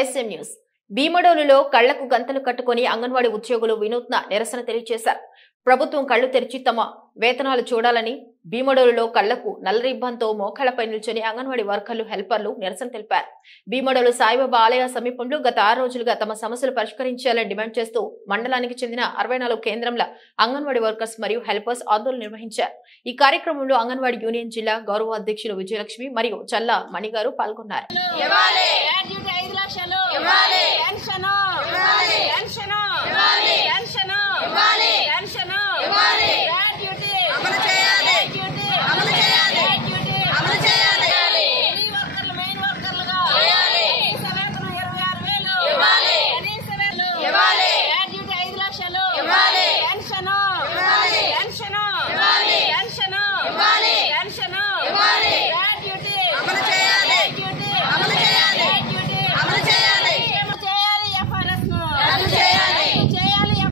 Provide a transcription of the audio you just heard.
YSM news భీమడోలులో కళ్లకు గంతలు కట్టుకుని అంగన్వాడీ ఉద్యోగులు వినూత్న నిరసన తెలియజేశారు. ప్రభుత్వం కళ్లు తెరిచి తమ వేతనాలు చూడాలని భీమడోలులో కళ్లకు నల్ల రిబ్బన్తో మోకాళ్లపై నిల్చొని అంగన్వాడీ వర్కర్లు హెల్పర్లు నిరసన తెలిపారు. భీమడోలు సాయిబాబా ఆలయ సమీపంలో గత 6 రోజులుగా తమ సమస్యలు పరిష్కరించాలని డిమాండ్ చేస్తూ మండలానికి చెందిన 64 కేంద్రంల అంగన్వాడీ వర్కర్స్ మరియు హెల్పర్స్ ఆందోళన నిర్వహించారు. ఈ కార్యక్రమంలో అంగన్వాడీ యూనియన్ జిల్లా గౌరవ అధ్యక్షులు విజయలక్ష్మి మరియు చల్లా మణిగారు పాల్గొన్నారు.